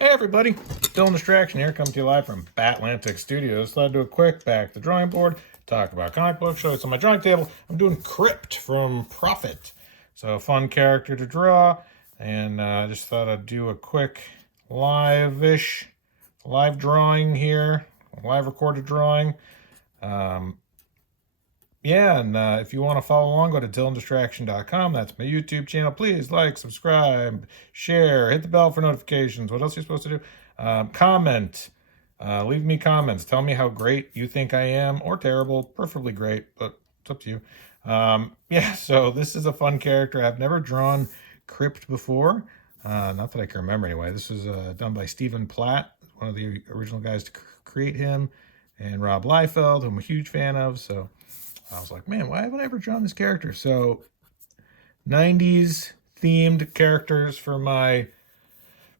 Hey everybody, Dylan Distraction here, coming to you live from Batlantic Studios. Thought I'd do a quick back to the drawing board, talk about comic books, show you some on my drawing table. I'm doing Crypt from Prophet. So a fun character to draw, and I just thought I'd do a quick live-ish, live drawing here, live recorded drawing. Um, yeah, and if you want to follow along, go to DylanDistraction.com. That's my YouTube channel. Please like, subscribe, share, hit the bell for notifications. What else are you supposed to do? Comment. Leave me comments. Tell me how great you think I am, or terrible, preferably great, but it's up to you. Yeah, so this is a fun character. I've never drawn Crypt before. Not that I can remember anyway. This was done by Stephen Platt, one of the original guys to create him, and Rob Liefeld, who I'm a huge fan of. So I was like, man, why haven't I ever drawn this character? So 90s themed characters for my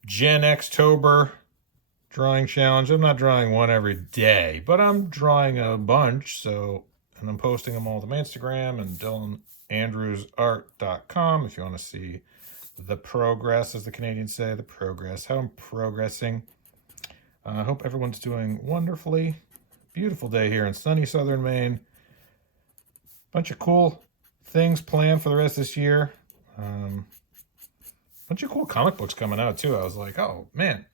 Gen Xtober drawing challenge. I'm not drawing one every day, but I'm drawing a bunch. So, and I'm posting them all to my Instagram and DylanAndrewsArt.com if you want to see the progress, as the Canadians say, the progress, how I'm progressing. I hope everyone's doing wonderfully. Beautiful day here in sunny southern Maine. Bunch of cool things planned for the rest of this year. Bunch of cool comic books coming out too. I was like, oh man,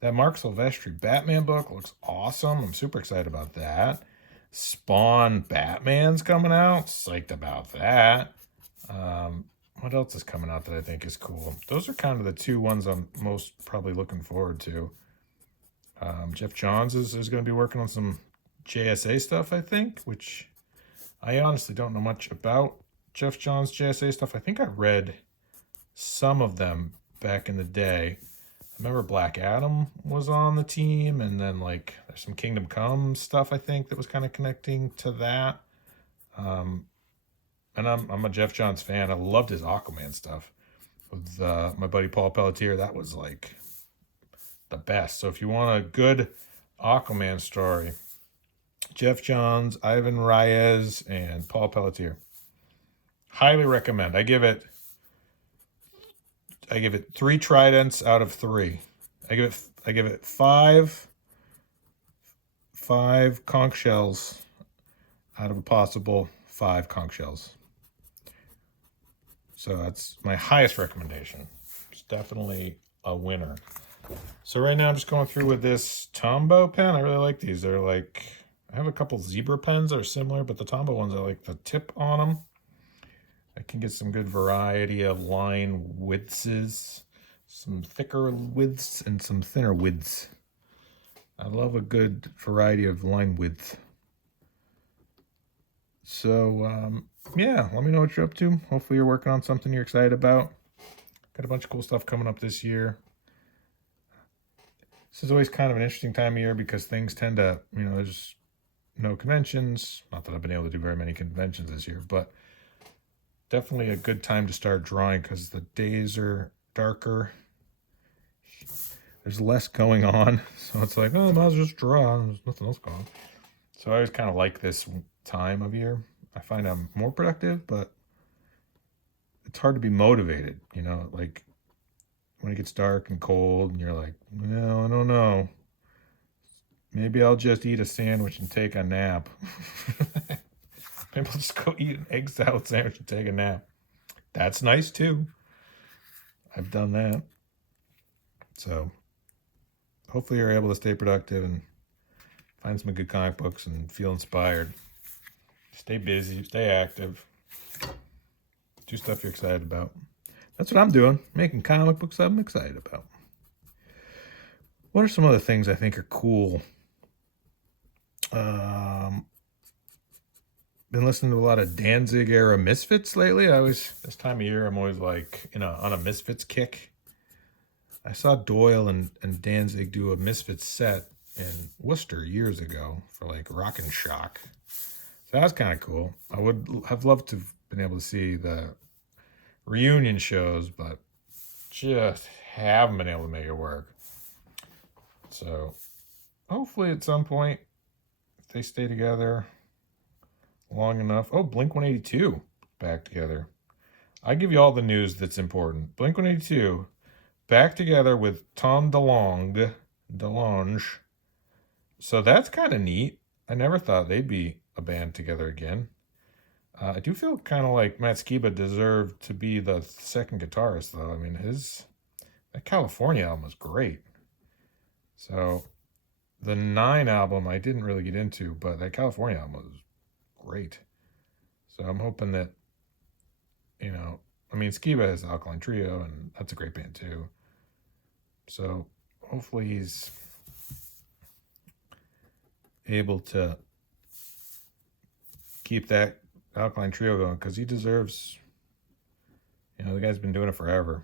that Mark Silvestri Batman book looks awesome. I'm super excited about that. Spawn Batman's coming out. Psyched about that. What else is coming out that I think is cool? Those are kind of the two ones I'm most probably looking forward to. Jeff Johns is going to be working on some JSA stuff, I think, which I honestly don't know much about Jeff Johns' JSA stuff. I think I read some of them back in the day. I remember Black Adam was on the team, and then like there's some Kingdom Come stuff I think that was kind of connecting to that. And I'm a Jeff Johns fan. I loved his Aquaman stuff with my buddy Paul Pelletier. That was like the best. So if you want a good Aquaman story, Jeff Johns, Ivan Reyes, and Paul Pelletier. Highly recommend. I give it 3 tridents out of 3. I give it five conch shells out of a possible 5 conch shells. So that's my highest recommendation. It's definitely a winner. So right now I'm just going through with this Tombow pen. I really like these. They're like, I have a couple zebra pens that are similar, but the Tombow ones, I like the tip on them. I can get some good variety of line widths, some thicker widths and some thinner widths. I love a good variety of line width. So, yeah, let me know what you're up to. Hopefully you're working on something you're excited about. Got a bunch of cool stuff coming up this year. This is always kind of an interesting time of year because things tend to, there's no conventions. Not that I've been able to do very many conventions this year, but definitely a good time to start drawing because the days are darker. There's less going on. So it's like, oh, I might as well just draw. There's nothing else going on. So I always kind of like this time of year. I find I'm more productive, but it's hard to be motivated, like when it gets dark and cold and you're like, well, I don't know. Maybe I'll just eat a sandwich and take a nap. Maybe I'll just go eat an egg salad sandwich and take a nap. That's nice too. I've done that. So hopefully you're able to stay productive and find some good comic books and feel inspired. Stay busy, stay active. Do stuff you're excited about. That's what I'm doing, making comic books I'm excited about. What are some other things I think are cool? Been listening to a lot of Danzig era Misfits lately. This time of year, I'm always like, on a Misfits kick. I saw Doyle and Danzig do a Misfits set in Worcester years ago for like Rock and Shock. So that was kind of cool. I would have loved to have been able to see the reunion shows, but just haven't been able to make it work. So hopefully at some point, if they stay together long enough. Oh, Blink-182 back together. I give you all the news that's important. Blink-182 back together with Tom DeLonge. So that's kind of neat. I never thought they'd be a band together again. I do feel kind of like Matt Skiba deserved to be the second guitarist, though. I mean, that California album was great. So the 9 album I didn't really get into, but that California album was great. So I'm hoping that, I mean, Skiba has Alkaline Trio, and that's a great band too. So hopefully he's able to keep that Alkaline Trio going, because he deserves, the guy's been doing it forever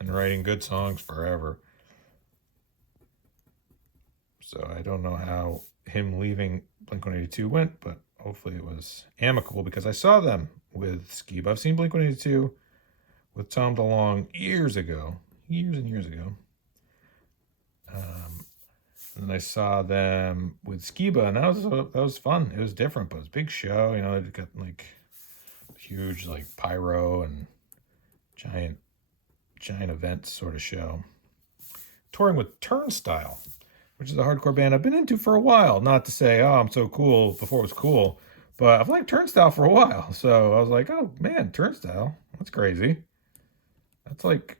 and writing good songs forever. So I don't know how him leaving Blink-182 went, but hopefully it was amicable, because I saw them with Skiba. I've seen Blink-182 with Tom DeLonge years ago, years and years ago. And I saw them with Skiba, and that was fun. It was different, but it was a big show. They got like huge like pyro and giant event sort of show. Touring with Turnstile, which is a hardcore band I've been into for a while. Not to say, oh, I'm so cool before it was cool, but I've liked Turnstile for a while. So I was like, oh man, Turnstile, that's crazy. That's like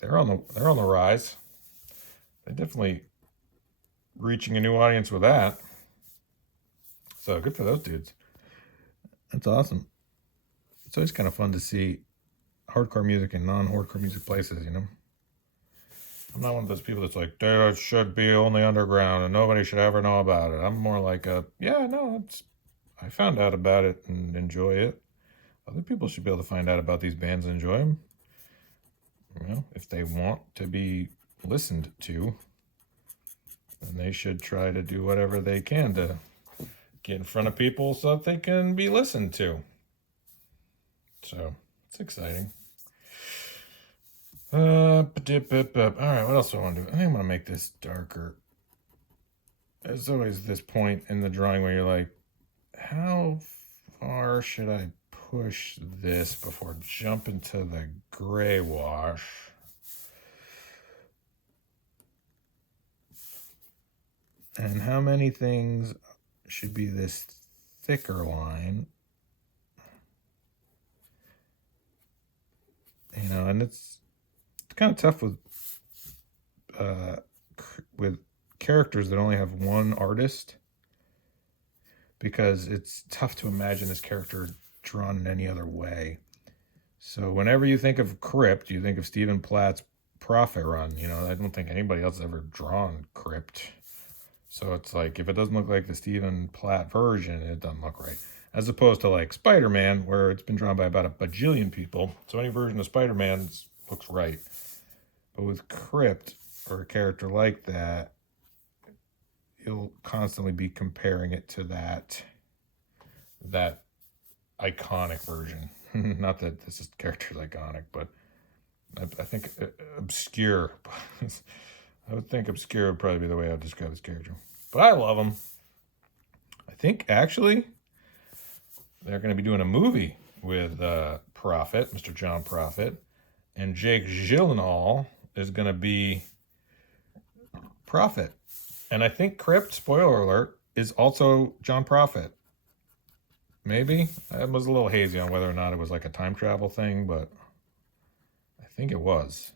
they're on the rise. They're definitely reaching a new audience with that. So good for those dudes. That's awesome. It's always kind of fun to see hardcore music in non-hardcore music places, I'm not one of those people that's like, it should be only underground and nobody should ever know about it. I'm more like I found out about it and enjoy it. Other people should be able to find out about these bands and enjoy them. If they want to be listened to, then they should try to do whatever they can to get in front of people so that they can be listened to. So it's exciting. All right, what else do I want to do? I think I'm going to make this darker. There's always this point in the drawing where you're like, how far should I push this before jumping to the gray wash? And how many things should be this thicker line? And it's kind of tough with characters that only have one artist, because it's tough to imagine this character drawn in any other way. So whenever you think of Crypt, you think of Stephen Platt's Prophet run. I don't think anybody else has ever drawn Crypt. So it's like, if it doesn't look like the Stephen Platt version, it doesn't look right. As opposed to like Spider-Man, where it's been drawn by about a bajillion people. So any version of Spider-Man looks right. But with Crypt, or a character like that, you'll constantly be comparing it to that iconic version. Not that this character is iconic, but I think obscure. I would think obscure would probably be the way I would describe this character. But I love him. I think actually they're going to be doing a movie with Prophet, Mr. John Prophet, and Jake Gyllenhaal is going to be Prophet. And I think Crypt, spoiler alert, is also John Prophet. Maybe. I was a little hazy on whether or not it was like a time travel thing, but I think it was.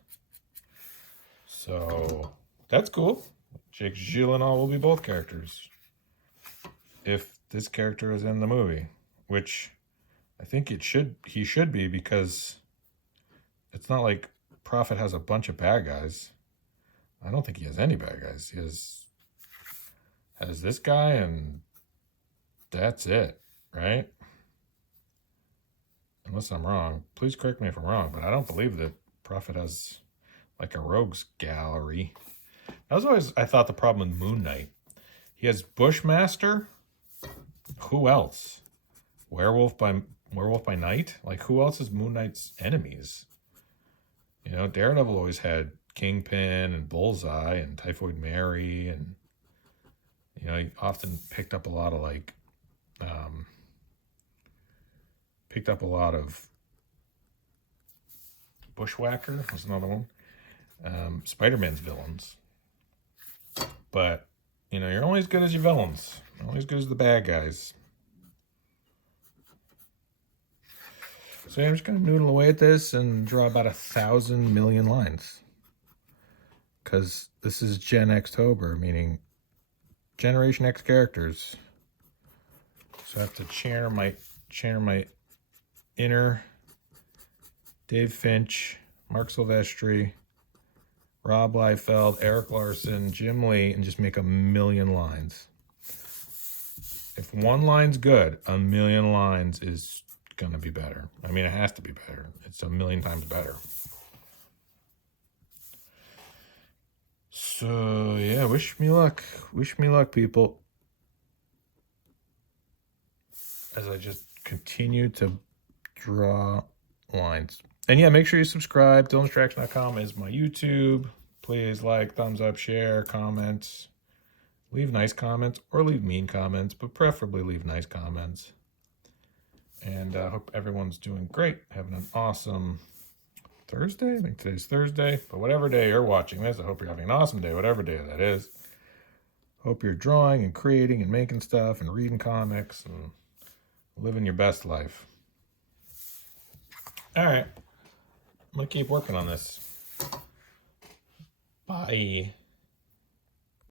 So that's cool. Jake Gyllenhaal will be both characters if this character is in the movie, which I think he should be, because it's not like Prophet has a bunch of bad guys. I don't think he has any bad guys. He has this guy, and that's it, right? Unless I'm wrong. Please correct me if I'm wrong, but I don't believe that Prophet has like a rogues gallery. That was always, I thought, the problem with Moon Knight. He has Bushmaster. Who else? Werewolf by Night? Like, who else is Moon Knight's enemies? Daredevil always had Kingpin and Bullseye and Typhoid Mary, and he often picked up a lot of Bushwhacker was another one. Spider-Man's villains. But, you know, you're only as good as your villains. You're only as good as the bad guys. So I'm just going to noodle away at this and draw about 1,000 million lines. Because this is Gen Xtober, meaning Generation X characters. So I have to channel my inner Dave Finch, Mark Silvestri, Rob Liefeld, Eric Larson, Jim Lee, and just make 1,000,000 lines. If one line's good, 1,000,000 lines is going to be better. I mean, it has to be better. It's 1,000,000 times better. So, yeah, wish me luck. Wish me luck, people. As I just continue to draw lines. And yeah, make sure you subscribe. DylanDistraction.com is my YouTube. Please like, thumbs up, share, comments. Leave nice comments or leave mean comments, but preferably leave nice comments. And I hope everyone's doing great. Having an awesome Thursday. I think today's Thursday. But whatever day you're watching this, I hope you're having an awesome day, whatever day that is. Hope you're drawing and creating and making stuff and reading comics and living your best life. All right. I'm going to keep working on this. Bye.